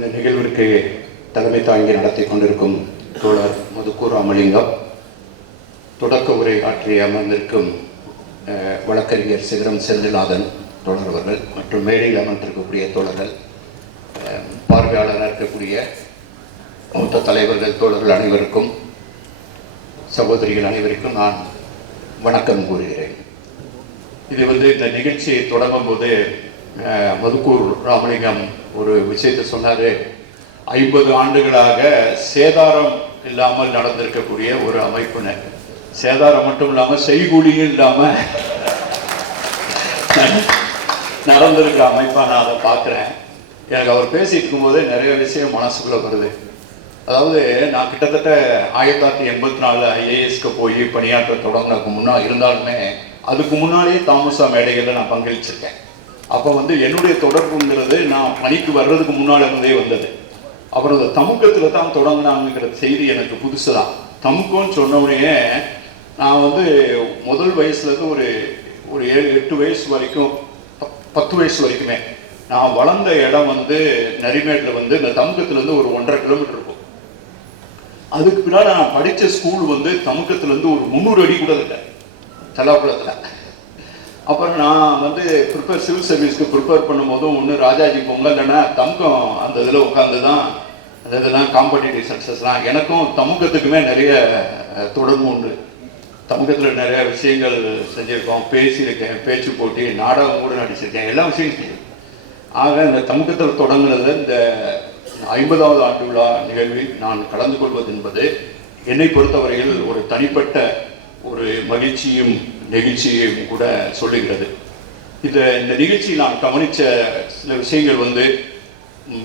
இந்த நிகழ்விற்கு தலைமை தாங்கி நடத்தி கொண்டிருக்கும் தோழர் மதுக்கூர் ராமலிங்கம், தொடக்க உரை ஆற்றி அமர்ந்திருக்கும் வழக்கறிஞர் சிகரம் செந்தில்நாதன் தோழர் அவர்கள் மற்றும் மேடையில் அமர்ந்திருக்கக்கூடிய தோழர்கள், பார்வையாளராக இருக்கக்கூடிய மூத்த தலைவர்கள், தோழர்கள் அனைவருக்கும், சகோதரிகள் அனைவருக்கும் நான் வணக்கம் கூறுகிறேன். இது இந்த நிகழ்ச்சியை தொடங்கும் போது மதுக்கூர் ராமலிங்கம் ஒரு விஷயத்தை சொன்னார். 50 ஆண்டுகளாக சேதாரம் இல்லாமல் நடந்திருக்கக்கூடிய ஒரு அமைப்புன்னு, சேதாரம் மட்டும் இல்லாமல் செய்கூலியும் இல்லாமல் நடந்திருக்க அமைப்பாக நான் அதை பார்க்குறேன். எனக்கு அவர் பேசிட்டு இருக்கும்போதே நிறைய விஷயம் மனசுக்குள்ளே வருது. அதாவது நான் கிட்டத்தட்ட 1984 ஐஏஎஸ்க்கு போய் பணியாற்ற தொடங்கினதுக்கு முன்னாடி இருந்தாலுமே அதுக்கு முன்னாடியே தாமசா மேடைகளில் நான் பங்களிச்சிருக்கேன். அப்போ என்னுடைய தொடர்புங்கிறது நான் பணிக்கு வர்றதுக்கு முன்னால் இருந்தே வந்தது. அப்புறம் அந்த தமுக்கத்தில் தான் தொடங்கினாங்கிற செய்தி எனக்கு புதுசு தான். தமுக்கம்னு சொன்னவுடனே நான் முதல் வயசுலேருந்து ஒரு 7-8 வயசு வரைக்கும், 10 வயசு வரைக்குமே நான் வளர்ந்த இடம் நரிமேட்டில் இந்த தமுக்கத்துலேருந்து ஒரு 1.5 கிலோமீட்டர் இருக்கும். அதுக்கு பின்னாடி நான் படித்த ஸ்கூல் தமுக்கத்துலேருந்து ஒரு 300 அடி கூட இல்லை, தலாக்குளத்தில். அப்புறம் நான் ப்ரிப்பேர் சிவில் சர்வீஸ்க்கு ப்ரிப்பேர் பண்ணும்போதும் ஒன்று ராஜாஜி பொங்கல், இல்லைன்னா தமுக்கம் அந்த இதில் உட்காந்து தான் அந்த இதெல்லாம் காம்படிட்டிவ் சக்ஸஸ்லாம். எனக்கும் தமுக்கத்துக்குமே நிறைய தொடர்பு உண்டு. தமுக்கத்தில் நிறைய விஷயங்கள் செஞ்சுருக்கோம், பேசியிருக்கேன், பேச்சு போட்டி, நாடகம் கூட நடிச்சிருக்கேன், எல்லா விஷயம் செஞ்சேன். ஆக இந்த தமுக்கத்தில் தொடங்குனது இந்த 50வது ஆண்டு விழா நிகழ்வில் நான் கலந்து கொள்வது என்பது என்னை பொறுத்தவரையில் ஒரு தனிப்பட்ட ஒரு மகிழ்ச்சியும் நெகிழ்ச்சியையும் கூட சொல்லுகிறது. இந்த நிகழ்ச்சியில் நான் கவனித்த சில விஷயங்கள்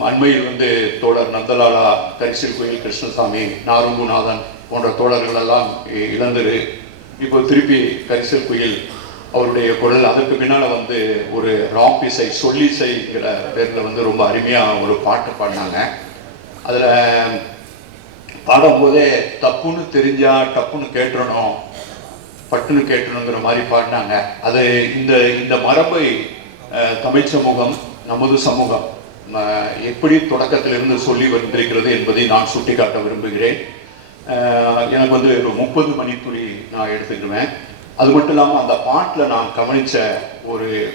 அண்மையில் தோழர் நந்தலாலா, கரிசல் கோயில் கிருஷ்ணசாமி, நாருங்குநாதன் போன்ற தோழர்கள் எல்லாம் இழந்துரு இப்போ திருப்பி கரிசல் கோயில் அவருடைய குரல், அதற்கு பின்னால் ஒரு ராப் இசை, சொல்லிசைங்கிற பேரில் ரொம்ப அருமையாக ஒரு பாட்டு பாடினாங்க. அதில் பாடும்போதே தப்புன்னு தெரிஞ்சா டப்புன்னு கேட்டுறணும், பட்டுன்னு கேட்டணுங்கிற மாதிரி பாடினாங்க. அது இந்த மரபை தமிழ் சமூகம், நமது சமூகம் எப்படி தொடக்கத்திலிருந்து சொல்லி வந்திருக்கிறது என்பதை நான் சுட்டிக்காட்ட விரும்புகிறேன். எனக்கு ஒரு 30 மணித்துளி நான் எடுத்துக்கிடுவேன். அது மட்டும் இல்லாமல் அந்த பாட்டில் நான் கவனித்த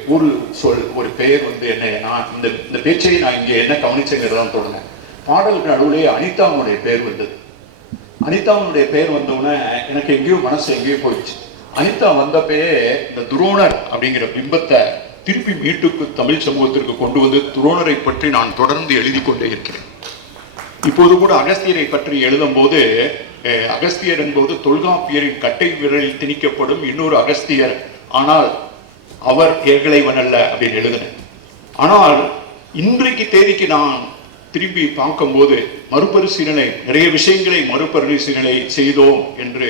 ஒரு சொல், ஒரு பெயர் என்ன, நான் இந்த பேச்சை நான் இங்கே என்ன கவனிச்சேங்கிறதான் தொடங்கினேன். பாடலுக்கு நடுவிலே அனிதாவுடைய பெயர் வந்தது. அனிதாவுடைய பெயர் வந்தவுடனே எனக்கு எங்கேயோ மனசு எங்கேயோ போயிடுச்சு. அனிதா வந்தப்பயே இந்த துரோணர் அப்படிங்கிற பிம்பத்தை திருப்பி மீட்டுக்கு தமிழ் சமூகத்திற்கு கொண்டு துரோணரை பற்றி நான் தொடர்ந்து எழுதி கொண்டே இருக்கிறேன். இப்போது கூட அகஸ்தியரை பற்றி எழுதும் போது, அகஸ்தியர் என்பது தொல்காப்பியரின் கட்டை விரலில் திணிக்கப்படும் இன்னொரு அகஸ்தியர், ஆனால் அவர் ஏகலைவன் அல்ல அப்படின்னு எழுதினேன். ஆனால் இன்றைக்கு தேதிக்கு நான் திரும்பி பார்க்கும்போது மறுபரிசீலனை, நிறைய விஷயங்களை மறுபரிசீலனை செய்தோம் என்று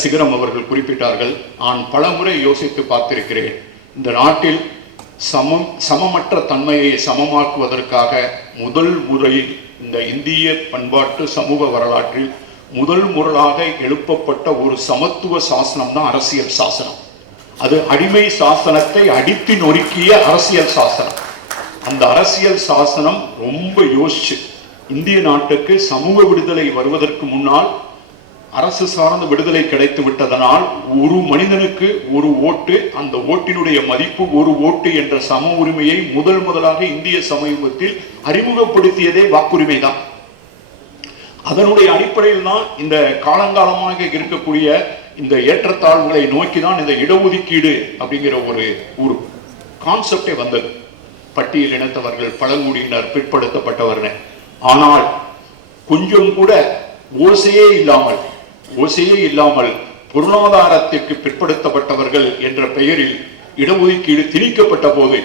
சிகரம் அவர்கள் குறிப்பிட்டார்கள். நான் பல முறை யோசித்து பார்த்திருக்கிறேன். இந்த நாட்டில் சமமற்ற தன்மையை சமமாக்குவதற்காக முதல் முறையில் இந்த இந்திய பண்பாட்டு சமூக வரலாற்றில் முதல் முறையாக எழுப்பப்பட்ட ஒரு சமத்துவ சாசனம் தான் அரசியல் சாசனம். அது அடிமை சாசனத்தை அடித்து நொறுக்கிய அரசியல் சாசனம். அந்த அரசியல் சாசனம் ரொம்ப யோசிச்சு, இந்திய நாட்டுக்கு சமூக விடுதலை வருவதற்கு முன்னால் அரசு சார்ந்த விடுதலை கிடைத்து விட்டதனால் ஒரு மனிதனுக்கு ஒரு ஓட்டு, அந்த ஓட்டினுடைய மதிப்பு ஒரு ஓட்டு என்ற சம உரிமையை முதலாக இந்திய சமூகத்தில் அறிமுகப்படுத்தியதே வாக்குரிமை தான். அதனுடைய அடிப்படையில் தான் இந்த காலங்காலமாக இருக்கக்கூடிய இந்த ஏற்றத்தாழ்வுகளை நோக்கி தான் இந்த இடஒதுக்கீடு அப்படிங்கிற ஒரு கான்செப்டே வந்தது. பட்டியல் இனத்தவர்கள், பழங்குடியினர், பிற்படுத்தப்பட்டவர்கள். ஆனால் கொஞ்சம் கூட ஓசையே இல்லாமல் பொருளாதாரத்திற்கு பிற்படுத்தப்பட்டவர்கள் என்ற பெயரில் இடஒதுக்கீடு திணிக்கப்பட்ட போது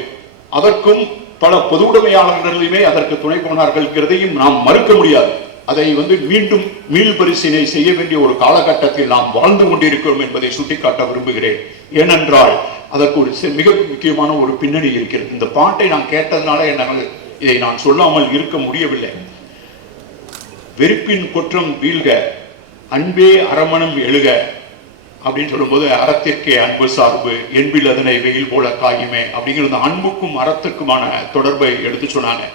அதற்கும் பல பொது உடைமையாளர்களுமே அதற்கு துணை போனார்கள்ங்கிறதையும் நாம் மறுக்க முடியாது. அதை மீண்டும் மீள்பரிசீலனை செய்ய வேண்டிய ஒரு காலகட்டத்தில் நாம் வாழ்ந்து கொண்டிருக்கிறோம் என்பதை சுட்டிக்காட்ட விரும்புகிறேன். ஏனென்றால் அதற்கு ஒரு மிக முக்கியமான ஒரு பின்னணி இருக்கிறது. இந்த பாட்டை நான் கேட்டதுனால என்னால் இதை நான் சொல்லாமல் இருக்க முடியவில்லை. வெறுப்பின் குற்றம் வீழ்க, அன்பே அரமணம் எழுக அப்படின்னு சொல்லும்போது, அறத்திற்கே அன்பு சார்பு, என்பில் அதனை வெயில் போல காயுமே அப்படிங்கிற அன்புக்கும் அறத்துக்குமான தொடர்பை எடுத்து சொன்னாங்க.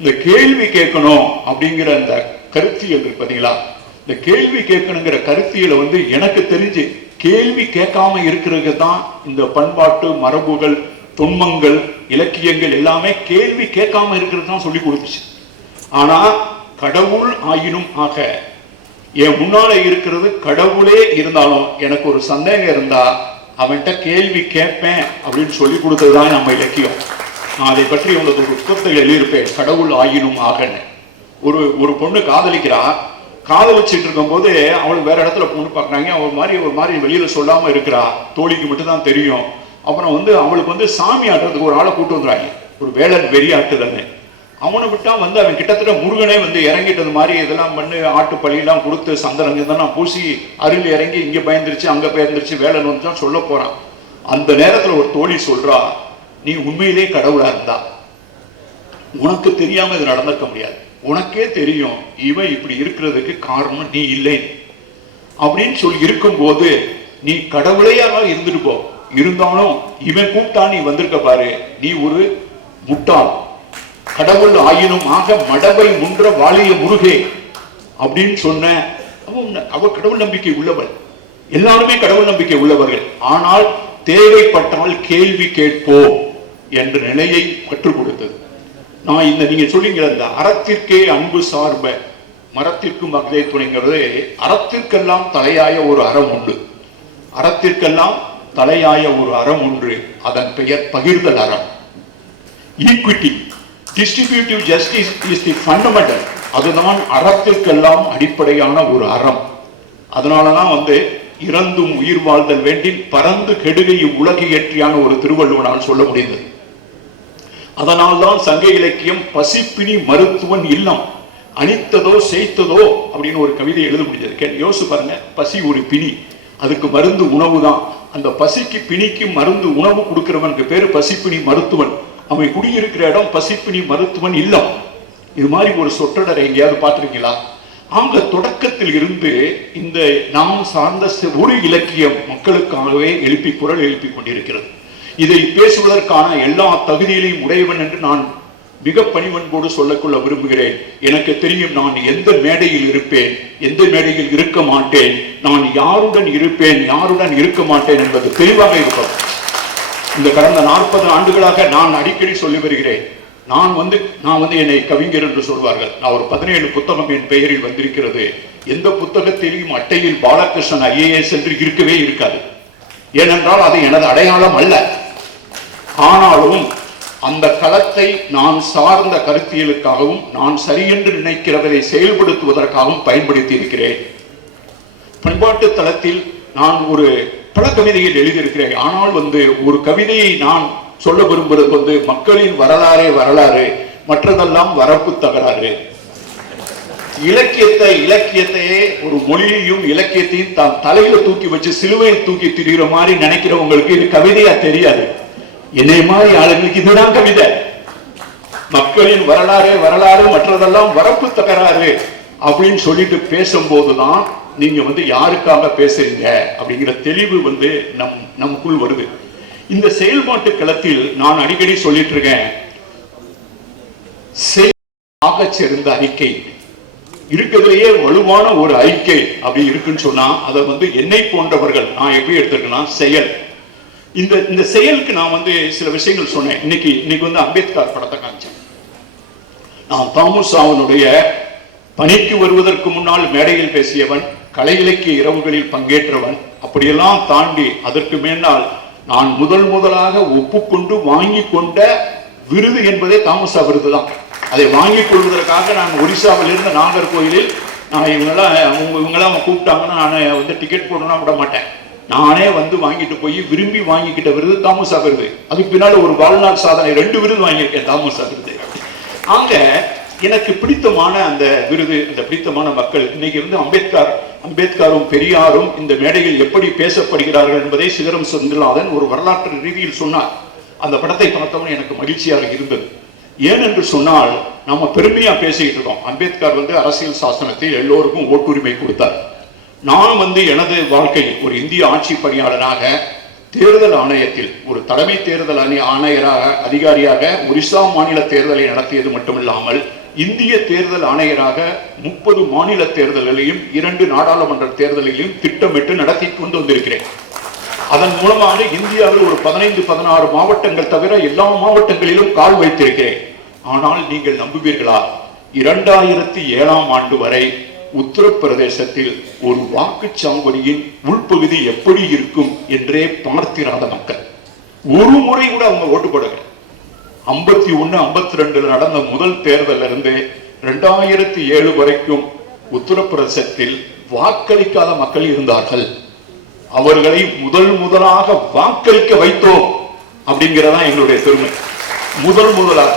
இந்த கேள்வி கேட்கணும் அப்படிங்கிற அந்த கருத்தியல் இருக்கு பாத்தீங்களா, இந்த கேள்வி கேட்கணுங்கிற கருத்தியலை வந்து எனக்கு தெரிஞ்சு கேள்வி கேட்காம இருக்கிறது தான் இந்த பண்பாட்டு மரபுகள், தொன்மங்கள், இலக்கியங்கள் எல்லாமே கேள்வி கேட்காம இருக்கிறது தான் சொல்லி கொடுத்துச்சு. ஆனா கடவுள் ஆயினும் ஆக, என் முன்னால இருக்கிறது கடவுளே இருந்தாலும் எனக்கு ஒரு சந்தேகம் இருந்தா அவன்கிட்ட கேள்வி கேட்பேன் அப்படின்னு சொல்லி கொடுத்ததுதான் நம்ம இலக்கியம். நான் அதை பற்றி உங்களுக்கு ஒரு புத்தகத்தை எழுதியிருப்பேன், கடவுள் ஆயினும் ஆகன்னு. ஒரு பொண்ணு காதலிக்கிறா, காதலிச்சுட்டு இருக்கும் போது அவளுக்கு வேற இடத்துல பொண்ணு பார்க்குறாங்க, ஒரு மாதிரி வெளியில சொல்லாம இருக்கிறா, தோழிக்கு மட்டும்தான் தெரியும். அப்புறம் வந்து அவளுக்கு வந்து சாமி ஆட்டுறதுக்கு ஒரு ஆளை கூட்டு வந்துடுறாங்க, ஒரு வேலன் வெறியாட்டுதல்னு. அவனை விட்டா வந்து அவன் கிட்டத்தட்ட முருகனே வந்து இறங்கிட்டது மாதிரி இதெல்லாம் பண்ணி ஆட்டு பள்ளியெல்லாம் கொடுத்து சந்தனம் பூசி அருள் இறங்கி இங்க பயந்துருச்சு அங்க பயந்துருச்சு வேலன் வந்து தான் சொல்ல போறான். அந்த நேரத்துல ஒரு தோழி சொல்றா, நீ உண்மையிலே கடவுளா இருந்தா உனக்கு தெரியாம இது நடந்திருக்க முடியாது, உனக்கே தெரியும் இவன் இப்படி இருக்கிறதுக்கு காரணம் நீ இல்லை அப்படின்னு சொல்லி இருக்கும் போது நீ கடவுளையாக இருந்துட்டு போ, இருந்தாலும் இவன் கூப்பிட்டா நீ வந்திருக்க பாரு, நீ ஒரு முட்டாள், கடவுள் ஆயினும் ஆக மடவை முன்ற வாழிய முருகே அப்படின்னு சொன்ன. அவ கடவுள் நம்பிக்கை உள்ளவள், எல்லாருமே கடவுள் நம்பிக்கை உள்ளவர்கள். ஆனால் தேவைப்பட்டால் கேள்வி கேட்போம் என்ற நிலையை கற்றுக் கொடுத்தது. நான் இந்த நீங்க சொல்லிங்கிற அந்த அறத்திற்கே அன்பு சார்ப மரத்திற்கும் மகளே துணைங்கிறது, அறத்திற்கெல்லாம் தலையாய ஒரு அறம் உண்டு, அறத்திற்கெல்லாம் தலையாய ஒரு அறம் ஒன்று, அதன் பெயர் பகிர்தல் அறம். Equity, distributive justice is the fundamental. அதுதான் அறத்திற்கெல்லாம் அடிப்படையான ஒரு அறம். அதனாலதான் வந்து இறந்தும் உயிர் வாழ்தல் வேண்டின் பறந்து கெடுகை உலகை ஏற்றியான ஒரு திருவள்ளுவனால் சொல்ல முடிந்தது. அதனால்தான் சங்க இலக்கியம் பசிப்பினி மருத்துவன் இல்லம் அனித்ததோ செய்ததோ அப்படின்னு ஒரு கவிதை எழுத முடிஞ்சது. யோசிச்சு பாருங்க, பசி ஒரு பிணி, அதுக்கு மருந்து உணவு தான். அந்த பசிக்கு பிணிக்கு மருந்து உணவு கொடுக்கிறவனுக்கு பேரு பசிப்பினி மருத்துவன். அவன் குடியிருக்கிற இடம் பசிப்பினி மருத்துவன் இல்லம். இது மாதிரி ஒரு சொற்றொடரை எங்கேயாவது பார்த்திருக்கீங்களா? அங்க தொடக்கத்தில் இருந்து இந்த நாம் சார்ந்த ஒரு இலக்கியம் மக்களுக்காகவே குரல் எழுப்பி கொண்டிருக்கிறது. இதை பேசுவதற்கான எல்லா தகுதிகளையும் உடையவன் என்று நான் மிக பணிவன்போடு சொல்லக்கொள்ள விரும்புகிறேன். எனக்கு தெரியும் நான் எந்த மேடையில் இருப்பேன், எந்த மேடையில் இருக்க மாட்டேன், நான் யாருடன் இருப்பேன், யாருடன் இருக்க மாட்டேன் என்பது தெளிவாக இருக்கும். இந்த கடந்த 40 ஆண்டுகளாக நான் அடிக்கடி சொல்லி வருகிறேன், நான் வந்து என்னை கவிஞர் என்று சொல்வார்கள். நான் ஒரு 17 புத்தகம் என் பெயரில் வந்திருக்கிறது. எந்த புத்தகத்திலும் அட்டையில் பாலகிருஷ்ணன் IAS என்று இருக்கவே இருக்காது. ஏனென்றால் அது எனது அடையாளம் அல்ல. ஆனாலும் அந்த களத்தை நான் சார்ந்த கருத்தியலுக்காகவும் நான் சரியென்று நினைக்கிறவரை செயல்படுத்துவதற்காகவும் பயன்படுத்தி இருக்கிறேன். பண்பாட்டு தளத்தில் நான் ஒரு பல கவிதையில் எழுதியிருக்கிறேன். ஆனால் வந்து ஒரு கவிதையை நான் சொல்ல விரும்புவது மக்களின் வரலாறு, மற்றதெல்லாம் வரப்பு தகராறு. இலக்கியத்தையே ஒரு மொழியையும் இலக்கியத்தையும் தான் தலையில தூக்கி வச்சு சிலுவையை தூக்கி திரிகிற மாதிரி நினைக்கிறவங்களுக்கு இது கவிதையா தெரியாது. என்னை மாதிரி ஆளுங்களுக்கு இதுதான் கவிதை. மக்களின் வரலாறு, மற்றதெல்லாம் வரப்பு தகராறு அப்படின்னு சொல்லிட்டு பேசும்போதுதான் நீங்க வந்து யாருக்காக பேசுறீங்க அப்படிங்கிற தெளிவு வந்து நமக்குள் வருது. இந்த செயல்பாட்டு களத்தில் நான் அடிக்கடி சொல்லிட்டு இருக்கேன், சேர்ந்த அறிக்கை இருக்கிறதுலயே வலுவான ஒரு அறிக்கை அப்படி இருக்குன்னு சொன்னா அதை வந்து என்னை போன்றவர்கள் நான் எப்படி எடுத்துருக்கேன்னா செயல். இந்த செயலுக்கு நான் வந்து சில விஷயங்கள் சொன்னேன். இன்னைக்கு வந்து அம்பேத்கர் படத்தை காமிச்சேன். நான் தாமுசாவனுடைய பணிக்கு வருவதற்கு முன்னால் மேடையில் பேசியவன், கலை இலக்கிய இரவுகளில் பங்கேற்றவன், அப்படியெல்லாம் தாண்டி அதற்கு மேலால் நான் முதலாக ஒப்புக்கொண்டு வாங்கி கொண்ட விருது என்பதே தாமசா விருது தான். அதை வாங்கிக் கொள்வதற்காக நான் ஒரிசாவிலிருந்து நாகர்கோயிலில் நான் இவங்கெல்லாம் கூப்பிட்டாங்கன்னா நான் வந்து டிக்கெட் போடணும்னா விட மாட்டேன். நானே வந்து வாங்கிட்டு போய் விரும்பி வாங்கிக்கிட்ட விருது தாமசா விருது. அதுக்கு பின்னாடி ஒரு வாழ்நாள் சாதனை 2 விருது வாங்கியிருக்கேன் தாமசா விருது. அங்க எனக்கு பிடித்தமான அந்த விருது, அந்த பிடித்தமான மக்கள் இன்னைக்கு வந்து அம்பேத்கரும் பெரியாரும் இந்த மேடையில் எப்படி பேசப்படுகிறார்கள் என்பதை சிகரம் செந்தில்நாதன் ஒரு வரலாற்று ரீதியில் சொன்னார். அந்த படத்தை பார்த்தவன் எனக்கு மகிழ்ச்சியாக இருந்தது. ஏனென்று சொன்னால் நாம பெருமையா பேசிக்கிட்டு இருக்கோம். அம்பேத்கர் வந்து அரசியல் சாசனத்தில் எல்லோருக்கும் ஓட்டுரிமை கொடுத்தார். நான் வந்து எனது வாழ்க்கையில் ஒரு இந்திய ஆட்சி பணியாளராக தேர்தல் ஆணையத்தில் ஒரு தலைமை தேர்தல் ஆணையராக அதிகாரியாக ஒரிசா மாநில தேர்தலை நடத்தியது மட்டுமில்லாமல் இந்திய தேர்தல் ஆணையராக 30 மாநில தேர்தல்களையும் 2 நாடாளுமன்ற தேர்தலையும் திட்டமிட்டு நடத்தி கொண்டு வந்திருக்கிறேன். அதன் மூலமாக இந்தியாவில் ஒரு 15-16 மாவட்டங்கள் தவிர எல்லா மாவட்டங்களிலும் கால் வைத்திருக்கிறேன். ஆனால் நீங்கள் நம்புவீர்களா, 2007ஆம் ஆண்டு வரை உத்தரப்பிரதேசத்தில் ஒரு வாக்குச்சாவடியின் உள்பகுதி எப்படி இருக்கும் என்றே பார்த்திராத மக்கள். ஒரு முறை கூட அவங்க ஓட்டு போடுங்க. 51-52 நடந்த முதல் தேர்தல் இருந்து 2007 வரைக்கும் உத்தரப்பிரதேசத்தில் வாக்களிக்காத மக்கள் இருந்தார்கள். அவர்களை முதலாக வாக்களிக்க வைத்தோம் அப்படிங்கிறதா எங்களுடைய பெருமை. முதலாக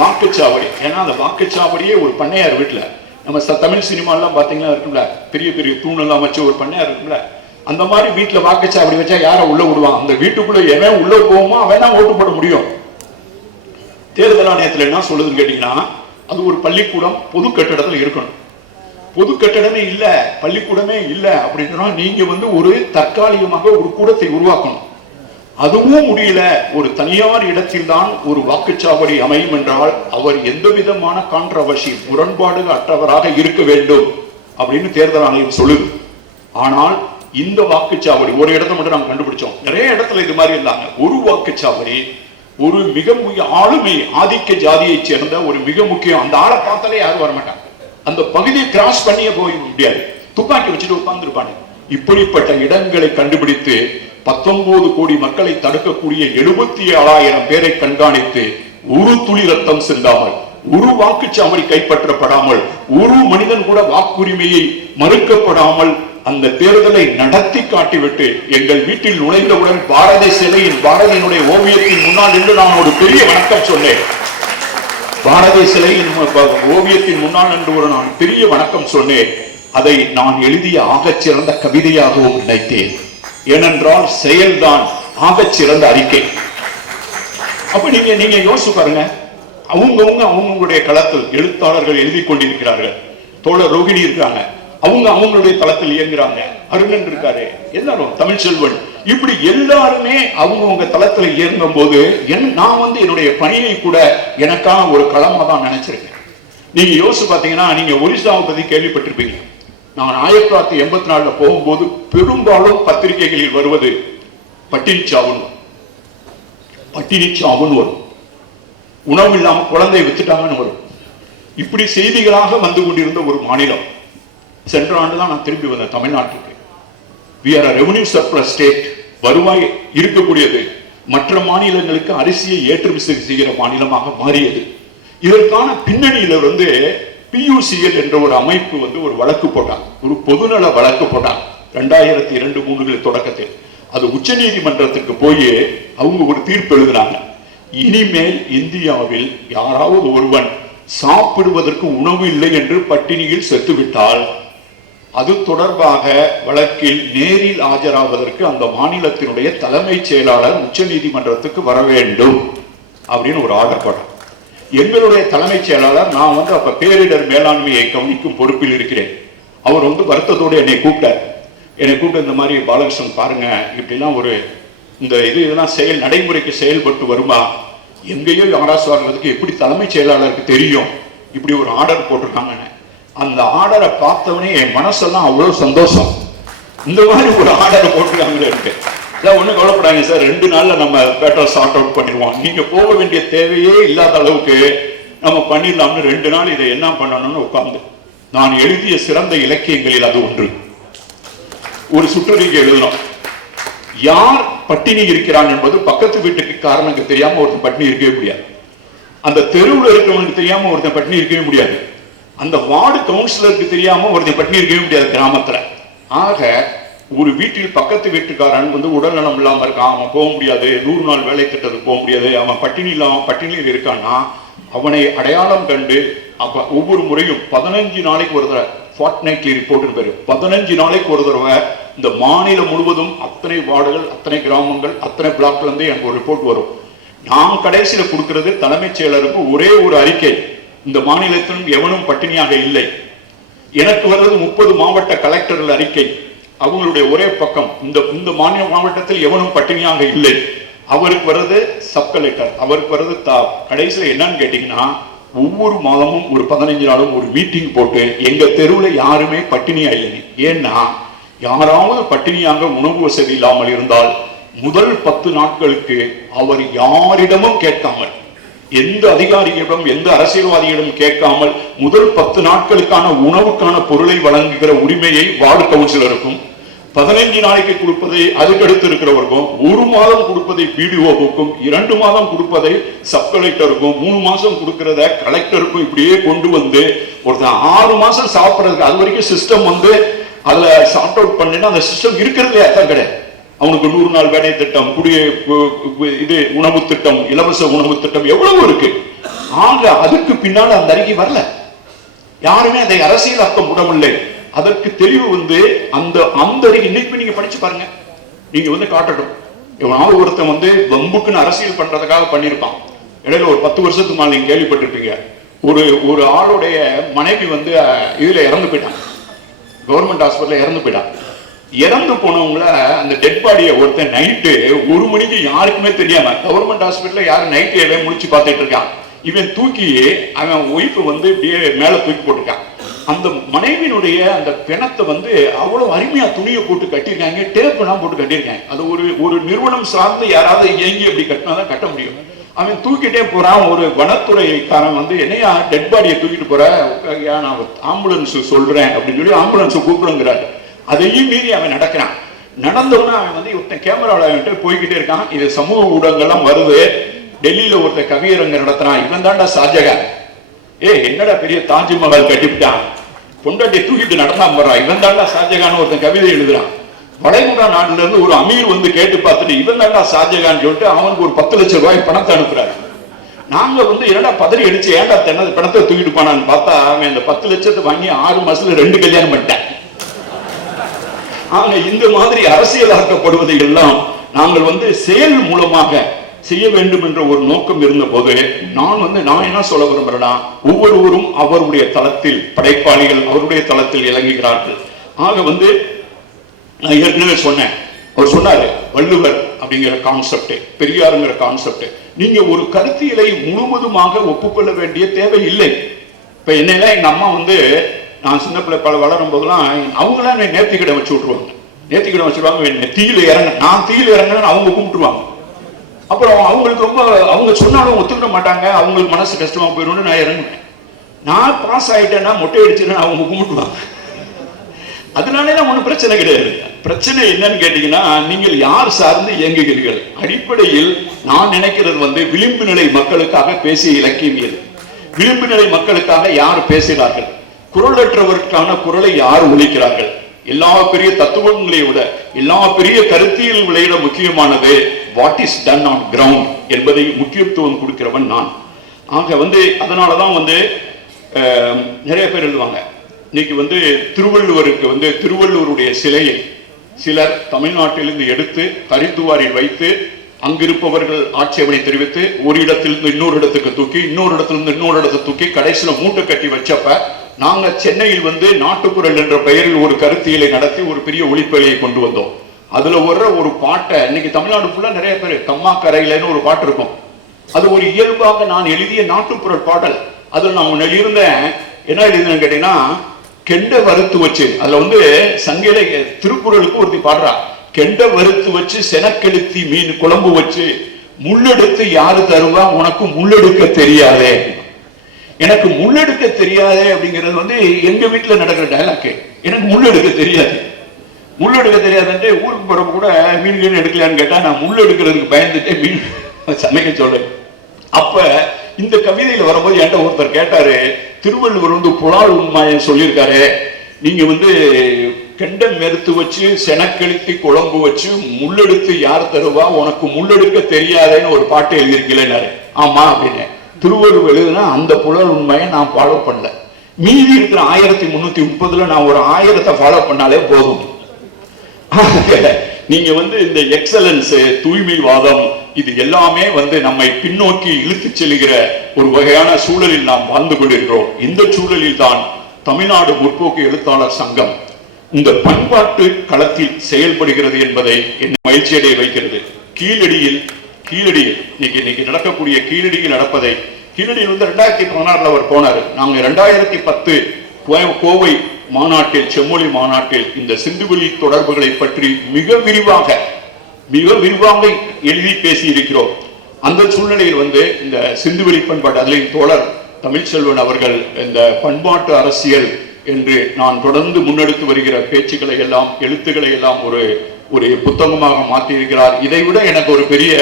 வாக்குச்சாவடி. ஏன்னா அந்த வாக்குச்சாவடியே ஒரு பண்ணையார் வீட்டுல, நம்ம தமிழ் சினிமாலாம் பாத்தீங்கன்னா இருக்குல்ல, பெரிய பெரிய தூணெல்லாம் வச்சு ஒரு பண்ணையார் இருக்குல்ல, அந்த மாதிரி வீட்டுல வாக்குச்சாவடி வச்சா யாரை உள்ள விடுவான்? அந்த வீட்டுக்குள்ள எவன் உள்ள போகுமோ அவன் தான் ஓட்டு போட முடியும். தேர்தல் ஆணையத்தில் என்ன சொல்லுதுன்னு கேட்டீங்கன்னா, அது ஒரு பள்ளிக்கூடம் பொது கட்டிடத்தில் இருக்கணும். பொது கட்டிடமே இல்ல, பள்ளிக்கூடமே இல்ல அப்படின்னா நீங்க ஒரு தற்காலிகமாக ஒரு கூடத்தை உருவாக்கணும். அதுவும் முடியல, ஒரு தனியார் இடத்தில் தான் ஒரு வாக்குச்சாவடி அமையும் என்றால் அவர் எந்த விதமான கான்ட்ரவர்சி முரண்பாடு அற்றவராக இருக்க வேண்டும் அப்படின்னு தேர்தல் ஆணையம் சொல்லுது. ஆனால் இந்த வாக்குச்சாவடி ஒரு இடத்தை மட்டும் நாங்கள் கண்டுபிடிச்சோம். நிறைய இடத்துல இது மாதிரி இருந்தாங்க. ஒரு வாக்குச்சாவடி ஒரு மிக ஆளுமை ஆதிக்க ஜாதியை சேர்ந்த ஒரு மிக முக்கியம். அந்த ஆளை பார்த்தாலே யாரும் வரமாட்டாங்க. அந்த பகுதியை கிராஸ் பண்ணியே போய் முடியாது, துப்பாக்கி வச்சுட்டு உட்கார்ந்து இருப்பாங்க. இப்படிப்பட்ட இடங்களை கண்டுபிடித்து 19 கோடி மக்களை தடுக்கக்கூடிய 77,000 பேரை கண்காணித்து ஒரு துளி ரத்தம் சிந்தாமல், ஒரு வாக்குச்சாவடி கைப்பற்றப்படாமல், ஒரு மனிதன் கூட வாக்குரிமையை மறுக்கப்படாமல் அந்த தேர்தலை நடத்தி காட்டிவிட்டு எங்கள் வீட்டில் நுழைந்தவுடன் பாரதி சிலையின் பாரதியினுடைய ஓவியத்தின் முன்னால் நின்று நான் ஒரு பெரிய வணக்கம் சொன்னேன். பாரதி சிலையின் ஓவியத்தின் முன்னால் நின்று நான் பெரிய வணக்கம் சொன்னேன். அதை நான் எழுதிய ஆகச் சிறந்த கவிதையாகவும் நினைத்தேன். ஏனென்றால் செயல்தான் ஆகச் சிறந்த அறிக்கை. அப்ப நீங்க யோசிச்சு பாருங்க. அவங்களுடைய களத்தில் எழுத்தாளர்கள் எழுதி கொண்டிருக்கிறார்கள். தோழர் ரோகிணி இருக்காங்க, அவங்களுடைய தளத்தில் இயங்குறாங்க. அருணன் இருக்காரு, எல்லாரும் தமிழ்ச்செல்வன், இப்படி எல்லாருமே அவங்க தளத்துல இயங்கும் போது நான் என்னுடைய பணியை கூட எனக்கான ஒரு களமா தான் நினைச்சிருக்கேன். நீங்க யோசிச்சு பாத்தீங்கன்னா, நீங்க ஒரிசாவை பத்தி கேள்விப்பட்டிருப்பீங்க. நான் 1984 போகும்போது பெரும்பாலும் பத்திரிகைகளில் வருவது பட்டினி சாவுன்னு வரும், உணவு இல்லாம குழந்தை வித்துட்டாங்கன்னு வரும். இப்படி செய்திகளாக வந்து கொண்டிருந்த ஒரு மாநிலம். சென்ற ஆண்டு தான் நான் திரும்பி வந்தேன் தமிழ்நாட்டுக்கு. we are a revenue surplus state, வருவாய் இருக்கக்கூடியது, மற்ற மாநிலங்களுக்கு அரிசியை ஏற்றுமதி செய்கிற மாநிலமாக மாறியது. இதற்கான பின்னணியில PUCL என்ற ஒரு அமைப்பு ஒரு வழக்கு போட்டாங்க, ஒரு பொதுநல வழக்கு போட்டாங்க 2002-3 தொடக்கத்தில். அது உச்ச நீதிமன்றத்துக்கு போய் அவங்க ஒரு தீர்ப்பு எழுதுறாங்க. இனிமேல் இந்தியாவில் யாராவது ஒருவன் சாப்பிடுவதற்கு உணவு இல்லை என்று பட்டினியில் செத்துவிட்டால் அது தொடர்பாக வழக்கில் நேரில் ஆஜராவதற்கு அந்த மாநிலத்தினுடைய தலைமைச் செயலாளர் உச்ச நீதிமன்றத்துக்கு வர வேண்டும் அப்படின்னு ஒரு ஆர்டர் போட்டார். எங்களுடைய தலைமைச் செயலாளர், நான் அப்ப பேரிடர் மேலாண்மையை கவனிக்கும் பொறுப்பில் இருக்கிறேன், அவர் வருத்தத்தோடு என்னை கூப்பிட்டு இந்த மாதிரி பாலகிருஷ்ணன் பாருங்க, இப்படிலாம் இந்த இதெல்லாம் நடைமுறைக்கு செயல்பட்டு வருமா, எங்கேயோ ஆராய்ச்சி வாங்குறதுக்கு எப்படி தலைமைச் செயலாளருக்கு தெரியும், இப்படி ஒரு ஆர்டர் போட்டிருக்காங்கன்னு. அந்த ஆர்டரை பார்த்தவனே என் மனசெல்லாம் அவ்வளவு சந்தோஷம். இந்த மாதிரி ஒரு ஆர்டரை போட்டிருக்காங்களே இருக்கு. ஒன்றும் கவலைப்படாங்க சார், 2 நாள்ல நம்ம பேட்டர் சார்ட் அவுட் பண்ணிடுவோம், நீங்க போக வேண்டிய தேவையே இல்லாத அளவுக்கு நம்ம பண்ணிடலாம்னு 2 நாள் இதை என்ன பண்ணணும்னு உட்கார்ந்து நான் எழுதிய சிறந்த இலக்கியங்களில் அது ஒன்று. ஒரு சுற்றறிக்கை எழுதணும். யார் பட்டினி இருக்கிறான் என்பது பக்கத்து வீட்டுக்கு காரணங்க தெரியாம ஒருத்தன் பட்டினி இருக்கவே முடியாது. அந்த தெருவில் இருக்கிறவனுக்கு தெரியாம ஒருத்தன் பட்டினி இருக்கவே முடியாது. அந்த வார்டு கவுன்சிலருக்கு தெரியாம ஒருத்தன் பட்டினி இருக்கவே முடியாது கிராமத்துல. ஆக ஒரு வீட்டில் பக்கத்து வீட்டுக்காரன் உடல் நலம் இல்லாம இருக்கான், அவன் போக முடியாது, 100 நாள் வேலை திட்டத்துக்கு போக முடியாது, அவன் பட்டினியில் இருக்கான்னா அவனை அடையாளம் கண்டு அப்ப ஒவ்வொரு முறையும் 15 நாளைக்கு ஒரு தடவை ஃபார்ட்நைட்லி ரிப்போர்ட் பேரு, 15 நாளைக்கு ஒரு தடவை இந்த மாநிலம் முழுவதும் அத்தனை வார்டுகள், அத்தனை கிராமங்கள், அத்தனை பிளாக்ல இருந்து எனக்கு ஒரு ரிப்போர்ட் வரும். நான் கடைசியில கொடுக்கிறது தலைமைச் செயலருக்கு ஒரே ஒரு அறிக்கை, இந்த மாநிலத்திலும் எவனும் பட்டினியாக இல்லை. எனக்கு வர்றது 30 மாவட்ட கலெக்டர்கள் அறிக்கை, அவங்களுடைய ஒரே பக்கம் இந்த மாவட்டத்தில் எவனும் பட்டினியாக இல்லை. அவருக்கு வர்றது சப் கலெக்டர், அவருக்கு வர்றது கடைசியில் என்னன்னு கேட்டீங்கன்னா ஒவ்வொரு மாதமும் ஒரு 15 நாளும் ஒரு மீட்டிங் போட்டு எங்க தெருவில் யாருமே பட்டினியா இல்லை. ஏன்னா யாராவது பட்டினியாக உணவு வசதி இல்லாமல் இருந்தால் முதல் 10 நாட்களுக்கு அவர் யாரிடமும் கேட்காமல், எந்த அதிகாரியிடம் எந்த அரசியல்வாதியிடம் கேட்காமல் முதல் 10 நாட்களுக்கான உணவுக்கான பொருளை வழங்குகிற உரிமையை வார்டு கவுன்சிலருக்கும், 15 நாளைக்கு கொடுப்பதை அதுக்கடுத்து இருக்கிறவருக்கும், 1 மாதம் கொடுப்பதை பிடிஓவுக்கும், 2 மாதம் கொடுப்பதை சப் கலெக்டருக்கும், 3 மாசம் கொடுக்கிறத கலெக்டருக்கும் இப்படியே கொண்டு வந்து ஒருத்தன் 6 மாசம் சாப்பிட்றதுக்கு அது வரைக்கும் சிஸ்டம் வந்து அதுல சார்ட் அவுட் பண்ணினா அந்த சிஸ்டம் இருக்கிறதுலே அர்த்தம் கிடையாது. அவனுக்கு 100 நாள் வேலை திட்டம், இது உணவு திட்டம், இலவச உணவு திட்டம் எவ்வளவு இருக்கு. ஆக அதுக்கு பின்னால் அந்த அறிக்கை வரல, யாருமே அதை அரசியலாக்க முடியவில்லை. அதற்கு தெளிவு வந்து அந்த அறிக்கை இன்னைக்கு நீங்க படிச்சு பாருங்க, நீங்க வந்து காட்டட்டும். எவனாவது ஒருத்தன் வந்து வம்புக்குன்னு அரசியல் பண்றதுக்காக பண்ணிருப்பான். இடையில ஒரு 10 வருஷத்துக்கு மேல நீங்க கேள்விப்பட்டிருப்பீங்க, ஒரு ஆளுடைய மனைவி வந்து இதுல இறந்து போயிட்டான், கவர்மெண்ட் ஹாஸ்பிட்டல் இறந்து போயிட்டான். இறந்து போனவங்கள அந்த டெட் பாடியை ஒருத்தன் நைட்டு 1 மணிக்கு யாருக்குமே தெரியாம கவர்மெண்ட் ஹாஸ்பிட்டல் யாரும் நைட்டு முடிச்சு பார்த்துட்டு இருக்கான். இவன் தூக்கி அவன் ஒய்ஃப் வந்து இப்படியே மேல தூக்கி போட்டிருக்கான். அந்த மனைவியினுடைய அந்த பிணத்தை வந்து அவ்வளவு அருமையா துணியை போட்டு கட்டியிருக்காங்க, டேப் எல்லாம் போட்டு கட்டியிருக்காங்க. அது ஒரு நிறுவனம் சார்ந்து யாராவது இயங்கி அப்படி கட்டினாதான் கட்ட முடியும். அவன் தூக்கிட்டே போறான். ஒரு வனத்துறைக்காரன் வந்து என்னையா டெட் பாடியை தூக்கிட்டு போற, நான் ஆம்புலன்ஸ் சொல்றேன் அப்படின்னு சொல்லி ஆம்புலன்ஸ் கூப்பிடுங்கிறாரு. அதையும் மீறி அவன் நடக்கிறான். நடந்தவன அவன் வந்து ஒருத்தன் கேமராவில போய்கிட்டே இருக்கான். இது சமூக ஊடகங்கள்லாம் வருது. டெல்லியில ஒருத்தன் கவியரங்க நடத்துறான், இவன் தாண்டா ஷாஜகான். என்னடா பெரிய தாஜ்மஹால் கட்டிவிட்டான், பொண்டாட்டி தூக்கிட்டு நடந்தான் போறான், இவன் தாண்டா ஷாஜகான் ஒருத்தன் கவிதை எழுதுறான். வளைகுடா நாட்டுல இருந்து ஒரு அமீர் வந்து கேட்டு பார்த்துட்டு இவன் தாண்டா ஷாஜகான் சொல்லிட்டு அவனுக்கு ஒரு 10 லட்சம் ரூபாய் பணத்தை அனுப்புறாரு. நாங்க வந்து என்னடா பதறி அடிச்சு ஏன்டா பணத்தை தூக்கிட்டு போனான்னு பார்த்தா அவன் அந்த 10 லட்சத்தை வாங்கி 6 மாசத்துல 2 கல்யாணம் பண்ணிட்டான். ஆக இந்த மாதிரி அரசியலாக்கப்படுவதை எல்லாம் நாங்கள் வந்து செயல் மூலமாக செய்ய வேண்டும் என்ற ஒரு நோக்கம் இருந்த போது நான் என்ன சொல்ல விரும்புறேன்னா, ஒவ்வொருவரும் அவருடைய தளத்தில் படைப்பாளிகள் அவருடைய தளத்தில் இறங்குகிறார்கள். ஆக வந்து நான் ஏற்கனவே சொன்னேன், அவர் சொன்னாரு வள்ளுவர் அப்படிங்கிற கான்செப்ட், பெரியாருங்கிற கான்செப்ட், நீங்க ஒரு கருத்தியலை முழுவதுமாக ஒப்புக்கொள்ள வேண்டிய தேவை இல்லை. இப்ப என்னெல்லாம் எங்க அம்மா வந்து நான் சின்ன பிள்ளை வளரும் போதெல்லாம் அவங்களாம் நேர்த்திக்கிடம் வச்சு விட்டுருவாங்க, நேர்த்திக்கிடம் வச்சிருவாங்க. தீயில இறங்க நான் தீயில இறங்கினு அவங்க கும்பிட்டுருவாங்க. அப்புறம் அவங்களுக்கு ரொம்ப அவங்க சொன்னாலும் ஒத்துக்கிட மாட்டாங்க, அவங்களுக்கு மனசு கஷ்டமா போயிடும். நான் இறங்குவேன், நான் பாஸ் ஆயிட்டேன்னா மொட்டை அடிச்சுன்னு அவங்க கும்பிட்டுவாங்க. அதனாலதான் ஒன்றும் பிரச்சனை கிடையாது. பிரச்சனை என்னன்னு கேட்டீங்கன்னா, நீங்கள் யார் சார்ந்து இயங்குகிறீர்கள். அடிப்படையில் நான் நினைக்கிறது வந்து விளிம்பு நிலை மக்களுக்காக பேசிய இலக்கியம் எது, விளிம்பு நிலை மக்களுக்காக யார் பேசுகிறார்கள், குரலற்றவருக்கான குரலை யார் ஒலிக்கிறார்கள். எல்லா பெரிய தத்துவங்களை விட எல்லா பெரிய கருத்தியல் விளையிட முக்கியமானது what is done on ground என்பதை முக்கியத்துவம் கொடுக்கிறவன் நான். ஆக வந்து அதனாலதான் வந்து நிறைய பேர் எழுதுவாங்க. இன்னைக்கு வந்து திருவள்ளுவருக்கு வந்து திருவள்ளுவருடைய சிலையை சிலர் தமிழ்நாட்டிலிருந்து எடுத்து ஹரித்துவாரில் வைத்து அங்கிருப்பவர்கள் ஆட்சேபனை தெரிவித்து ஒரு இடத்திலிருந்து இன்னொரு இடத்துக்கு தூக்கி இன்னொரு இடத்திலிருந்து இன்னொரு இடத்தை தூக்கி கடைசியில மூட்டை கட்டி வச்சப்ப நாங்க சென்னையில் வந்து நாட்டுக்குறள் என்ற பெயரில் ஒரு கருத்தியலை நடத்தி ஒரு பெரிய ஒளிப்பலையை கொண்டு வந்தோம். அதுல வர்ற ஒரு பாட்டை இன்னைக்கு தமிழ்நாடு ஃபுல்லா நிறைய பேர் கம்மா கரையிலன்னு ஒரு பாட்டு இருக்கும். அது ஒரு இயல்பாக நான் எழுதிய நாட்டுப்புறல் பாடல். அதுல நான் ஒன்னு எழுதியிருந்தேன். என்ன எழுதினேன்னு கேட்டீங்கன்னா, கெண்ட வறுத்து வச்சு, அதுல வந்து சங்கையில திருக்குறளுக்கு ஒருத்தி பாடுறா, கெண்ட வறுத்து வச்சு செனக்கெழுத்தி மீன் குழம்பு வச்சு முள்ளெடுத்து யாரு தருவா உனக்கு முள்ளெடுக்க தெரியாதே. எனக்கு முள்ளெடுக்க தெரியாதே அப்படிங்கிறது வந்து எங்க வீட்டுல நடக்கிற டயலாக். எனக்கு முள்ளெடுக்க தெரியாது, முள்ளெடுக்க தெரியாதுன்ட்டு ஊருக்கு போறப்ப கூட மீன் கீழ் எடுக்கலான்னு கேட்டா நான் முள் எடுக்கிறதுக்கு பயந்துட்டே மீன் சமைக்க சொல்றேன். அப்ப இந்த கவிதையில வரும்போது என்கிட்ட ஒருத்தர் கேட்டாரு, திருவள்ளுவர் வந்து புலால் உண்மையை சொல்லியிருக்காரு, நீங்க வந்து கெண்டம் மெருத்து வச்சு செனக்கெழுத்தி குழம்பு வச்சு முள்ளெடுத்து யார் தருவா உனக்கு முள்ளெடுக்க தெரியாதேன்னு ஒரு பாட்டு எழுதியிருக்கீங்களே. ஆமா அப்படின்னு. திருவள்ளுவர் எழுதுனா அந்த புலால் உண்மையை நான் ஃபாலோ பண்ணல, மீதி இருக்கிற 1330 நான் ஒரு 1000 ஃபாலோ பண்ணாலே போதும். நீங்க வந்து இந்த எக்ஸலன்ஸ் தூய்மைவாதம் இது எல்லாமே வந்து நம்மை பின்னோக்கி இழுத்து செல்கிற ஒரு வகையான சூழலில் நாம் வாழ்ந்து கொண்டிருக்கிறோம். இந்த சூழலில் தான் தமிழ்நாடு முற்போக்கு எழுத்தாளர் சங்கம் இந்த பண்பாட்டு களத்தில் செயல்படுகிறது என்பதை என்ன மகிழ்ச்சியடைய வைக்கிறது. கீழடியில் இன்னைக்கு நடக்கக்கூடிய கீழடியில் நடப்பதை, கீழடியில் 2016 அவர் போனார். நாங்க 2010 கோவை மாநாட்டில், செம்மொழி மாநாட்டில் இந்த சிந்துவெளி தொடர்புகளை பற்றி மிக விரிவாக எழுதி பேசி இருக்கிறோம். அந்த சூழ்நிலையில் இந்த சிந்துவெளி பண்பாட்டு, அதில் தோழர் தமிழ்ச்செல்வன் அவர்கள் இந்த பண்பாட்டு அரசியல் என்று நான் தொடர்ந்து முன்னெடுத்து வருகிற பேச்சுக்களை எல்லாம், எழுத்துக்களை எல்லாம் ஒரு புத்தகமாக மாற்றி இருக்கிறார். இதை விட எனக்கு ஒரு பெரிய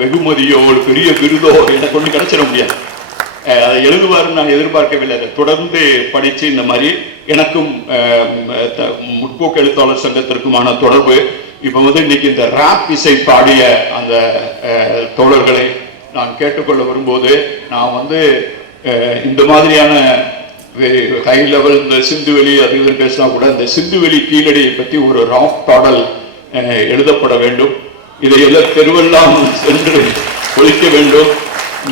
வெகுமதியோ ஒரு பெரிய விருதோ எனக்கு ஒன்று கிடைச்சிட முடியாது. அதை எழுதுவாருன்னு நான் எதிர்பார்க்கவில்லை. அதை தொடர்ந்து படித்து இந்த மாதிரி எனக்கும் முற்போக்கு எழுத்தாளர் சங்கத்திற்குமான தொடர்பு. இப்போ இன்னைக்கு இந்த ராப் இசை பாடிய அந்த தோழர்களை நான் கேட்டுக்கொள்ள வரும்போது, நான் இந்த மாதிரியான ஹை லெவல் இந்த சிந்துவெளி அது இது பேசினா கூட இந்த சிந்துவெளி கீழடியை பற்றி ஒரு ராப் பாடல் எழுதப்பட வேண்டும். இதையெல்லாம் தெருவெல்லாம் சென்று ஒழிக்க வேண்டும்.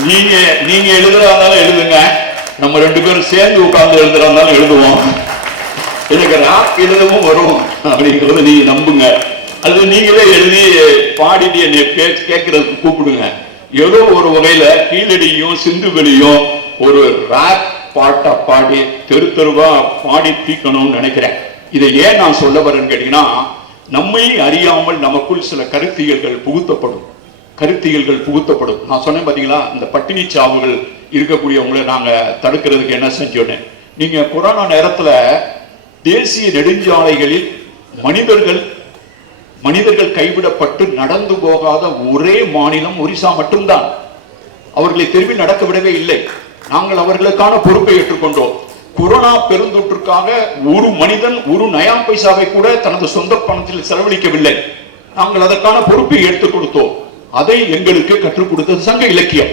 நீங்க எழுதுறாந்தாலும் எழுதுங்க, நம்ம 2 பேரும் சேர்ந்து உட்கார்ந்து எழுதுறாந்தாலும் எழுதுவோம். எனக்கு ராப் எழுதவும் வரும் அப்படிங்கிறத நீங்க நம்புங்க. அது நீங்களே எழுதி பாடிட்டு என்னை கேட்கறதுக்கு கூப்பிடுங்க. ஏதோ ஒரு வகையில கீழடியும் சிந்துவெளியும் ஒரு ராப் பாட்டா பாடி தெரு தெருவா பாடி தீக்கணும்னு நினைக்கிறேன். இதை ஏன் நான் சொல்ல வரேன்னு கேட்டீங்கன்னா, நம்மை அறியாமல் நமக்குள் சில கருத்தியல்கள் புகுத்தப்படும். நான் சொன்னேன் பாத்தீங்களா, இந்த பட்டினி சாவுகள் இருக்கக்கூடியவங்களை நாங்க தடுக்கிறதுக்கு என்ன செஞ்சோன்னு. நீங்க கொரோனா நேரத்துல தேசிய நெடுஞ்சாலைகளில் மனிதர்கள் கைவிடப்பட்டு நடந்து போகாத ஒரே மாநிலம் ஒரிசா மட்டும்தான். அவர்களை திரும்பி நடக்க விடவே இல்லை. நாங்கள் அவர்களுக்கான பொறுப்பை ஏற்றுக்கொண்டோம். கொரோனா பெருந்தொற்றுக்காக ஒரு மனிதன் ஒரு நயா பைசாவை கூட தனது சொந்த பணத்தில் செலவழிக்கவில்லை. நாங்கள் அதற்கான பொறுப்பை எடுத்துக் கொடுத்தோம். அதை எங்களுக்கு கற்றுக் கொடுத்தது சங்க இலக்கியம்.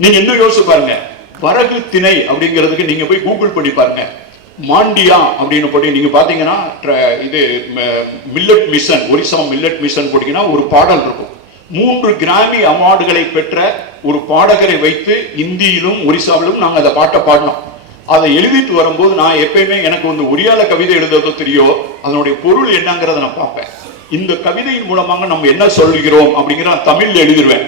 நீங்க இன்னும் யோசிச்சு பாருங்க, வரகு திணை அப்படிங்கிறதுக்கு நீங்க போய் கூகுள் பண்ணி பாருங்க. மாண்டியா அப்படின்னு போட்டு நீங்க பாத்தீங்கன்னா, இது millet mission, Orissa millet mission போட்டீங்கன்னா ஒரு பாடல் இருக்கும். 3 கிராமி அவார்டுகளை பெற்ற ஒரு பாடகரை வைத்து இந்தியிலும் ஒரிசாவிலும் நாங்கள் அந்த பாட்டை பாடினோம். அதை எழுதிட்டு வரும்போது நான் எப்பயுமே எனக்கு ஒரியால கவிதை எழுதுறதோ தெரியும், அதனுடைய பொருள் என்னங்கிறத நான் பார்ப்பேன். இந்த கவிதையின் மூலமாக நம்ம என்ன சொல்கிறோம் அப்படிங்கிற தமிழ்ல எழுதிடுவேன்.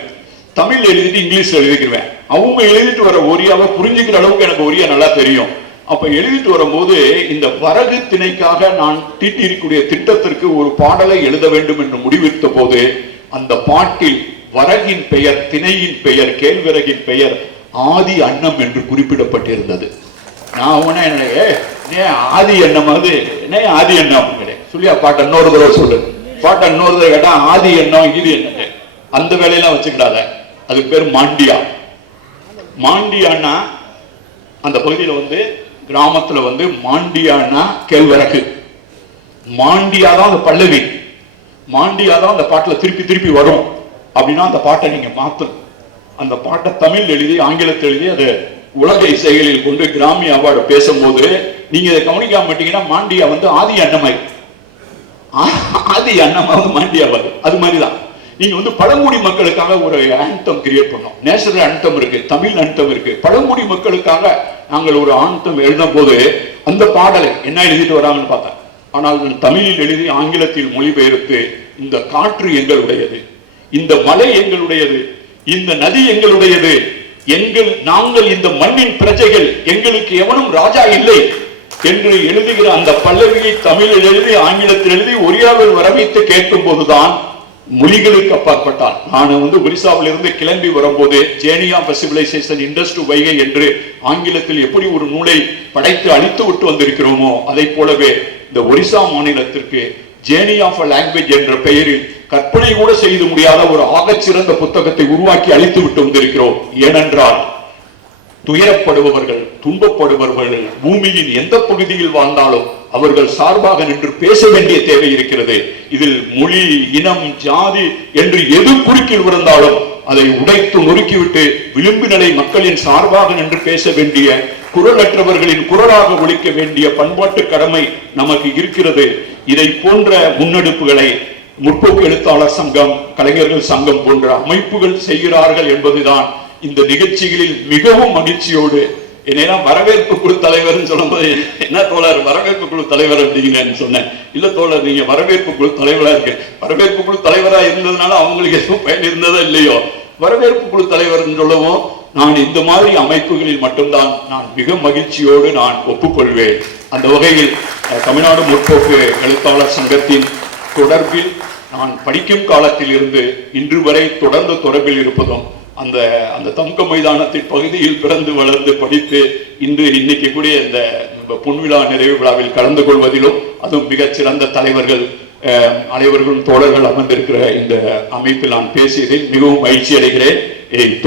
தமிழ்ல எழுதிட்டு இங்கிலீஷ்ல எழுதிக்கிடுவேன். அவங்க எழுதிட்டு வர ஒரியாவை புரிஞ்சுக்கிற அளவுக்கு எனக்கு ஒரியா நல்லா தெரியும். அப்ப எழுதிட்டு வரும்போது இந்த வரகு திணைக்காக நான் தீட்டியிருக்கக்கூடிய திட்டத்திற்கு ஒரு பாடலை எழுத வேண்டும் என்று முடிவெடுத்த போது, அந்த பாட்டில் வரகின் பெயர், திணையின் பெயர், கேழ்விறகின் பெயர் ஆதி அன்னம் என்று குறிப்பிடப்பட்டிருந்தது. நான் ஆதி எண்ணம், அது என்ன ஆதி எண்ணம் கிடையாது சொல்லியா, பாட்டை இன்னொரு தடவை சொல்லு, பாட்டை இன்னொரு தடவை கேட்டா ஆதி எண்ணம் இது என்ன, அந்த வேலையெல்லாம் வச்சுக்கிடாத. அதுக்கு பேர் மாண்டியா. மாண்டியான்னா அந்த பகுதியில் கிராமத்துல மாண்டியான்னா கேழ்வரகு. மாண்டியாதான் அந்த பல்லவி, மாண்டியாதான் அந்த பாட்டுல திருப்பி திருப்பி வரும். அப்படின்னா அந்த பாட்டை நீங்க மாத்தணும். அந்த பாட்டை தமிழ் எழுதி ஆங்கிலத்தில் எழுதி அதை உலக இசைகளில் கொண்டு கிராமி அவார்டு பேசும்போது நீங்க இதை கவனிக்காம மாட்டீங்கன்னா, மாண்டியா ஆதி அன்னமாய், ஆதி அன்னமா மாண்டியாவாது. அது மாதிரிதான் நீங்க பழங்குடி மக்களுக்காக ஒரு ஆந்தம் கிரியேட் பண்ணோம். நேஷனல் ஆந்தம் இருக்கு, தமிழ் ஆந்தம் இருக்கு. பழங்குடி மக்களுக்காக நாங்கள் ஒரு ஆந்தம் எழுதும் போது அந்த பாடலை என்ன எழுதிட்டு வராங்கன்னு பார்த்தேன். ஆனால் தமிழில் எழுதி ஆங்கிலத்தில் மொழிபெயர்த்து, இந்த காற்று எங்களுடையது, இந்த மலை எங்களுடையது, இந்த நதி எங்களுடையது, நாங்கள் இந்த மண்ணின் பிரஜைகள், எங்களுக்கு எவனும் ராஜா இல்லை என்று எழுதுகிற அந்த பல்லவியை தமிழில் எழுதி ஆங்கிலத்தில் எழுதி ஒரியாவில் வரவைத்து கேட்கும் போதுதான் மொழிகளுக்கு அப்பாற்பட்டால். நான் ஒரிசாவில் இருந்து கிளம்பி வரும்போது journey of civilisation Indus to Vaigai என்று ஆங்கிலத்தில் எப்படி ஒரு நூலை படைத்து அழித்து விட்டு வந்திருக்கிறோமோ, அதை போலவே இந்த ஒரிசா மாநிலத்திற்கு ஜேர்னி ஆஃப் லாங்குவேஜ் என்ற பெயரில் கற்பனை கூட செய்து முடியாத ஒரு ஆகச்சிறந்த புத்தகத்தை உருவாக்கி அழித்து விட்டு வந்திருக்கிறோம். ஏனென்றால் துயரப்படுபவர்கள், துன்பப்படுபவர்கள் பூமியின் எந்த பகுதியில் வாழ்ந்தாலும் அவர்கள் சார்பாக நின்று பேச வேண்டிய தேவை இருக்கிறது. இதில் மொழி, இனம், ஜாதி என்று எது குறுக்கில் இருந்தாலும் அதை உடைத்து நொறுக்கிவிட்டு விளிம்பு நிலை மக்களின் சார்பாக நின்று பேச வேண்டிய, குரலற்றவர்களின் குரலாக ஒலிக்க வேண்டிய பண்பாட்டு கடமை நமக்கு இருக்கிறது. இதை போன்ற முன்னெடுப்புகளை முற்போக்கு எழுத்தாளர் சங்கம், கலைஞர்கள் சங்கம் போன்ற அமைப்புகள் செய்கிறார்கள் என்பதுதான் இந்த நிகழ்ச்சிகளில் மிகவும் மகிழ்ச்சியோடு. என்னெல்லாம் வரவேற்பு குழு தலைவர் சொல்லும்போது என்ன தோழர் வரவேற்பு குழு தலைவர் அப்படிங்கிறேன்னு சொன்னேன். இல்ல தோழர், நீங்க வரவேற்பு குழு தலைவரா இருக்கு. வரவேற்பு குழு தலைவரா இருந்ததுனால அவங்களுக்கு எதுவும் பயன் இருந்ததோ இல்லையோ, வரவேற்பு குழு தலைவர் சொல்லவும் நான் இந்த மாதிரி அமைப்புகளில் மட்டும்தான் நான் மிக மகிழ்ச்சியோடு நான் ஒப்புக்கொள்வேன். அந்த வகையில் தமிழ்நாடு முற்போக்கு எழுத்தாளர் சங்கத்தின் தொடர்பில் நான் படிக்கும் காலத்தில் இருந்து இன்று வரை தொடர்ந்து தொடர்பில் இருப்பதும், அந்த அந்த தமுக்க மைதானத்தின் பகுதியில் பிறந்து வளர்ந்து படித்து இன்னைக்கு கூடிய இந்த பொன்விழா நிறைவு விழாவில் கலந்து கொள்வதிலும், அதுவும் மிகச் சிறந்த தலைவர்கள் அனைவர்களும் தோழர்கள் அமர்ந்திருக்கிற இந்த அமைப்பில் நான் பேசியதில் மிகவும் மகிழ்ச்சி அடைகிறேன்.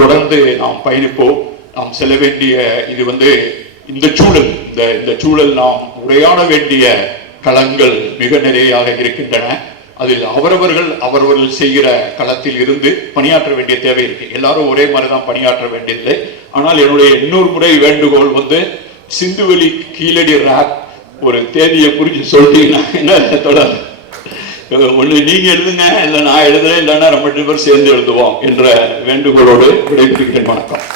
தொடர்ந்து நாம் பயணிப்போம். நாம் செல்ல வேண்டிய இது இந்த சூழல் இந்த சூழல் நாம் உரையாட வேண்டிய களங்கள் மிக நிறையாக இருக்கின்றன. அதில் அவரவர்கள் செய்கிற களத்தில் இருந்து பணியாற்ற வேண்டிய தேவை இருக்கு. எல்லாரும் ஒரே மாதிரி தான் பணியாற்ற வேண்டியதில்லை. ஆனால் என்னுடைய இன்னொரு முறை வேண்டுகோள் சிந்துவெளி கீழடி ரேப் ஒரு தேதியை குறித்து சொல்லிட்டீங்கன்னா என்ன தொடர், ஒண்ணு நீங்க எழுதுங்க, இல்லை நான் எழுதுறேன், இல்லைன்னா நம்ம 2 பேர் சேர்ந்து எழுதுவோம் என்ற வேண்டுகோளோடு விடைபெறுகிறேன். வணக்கம்.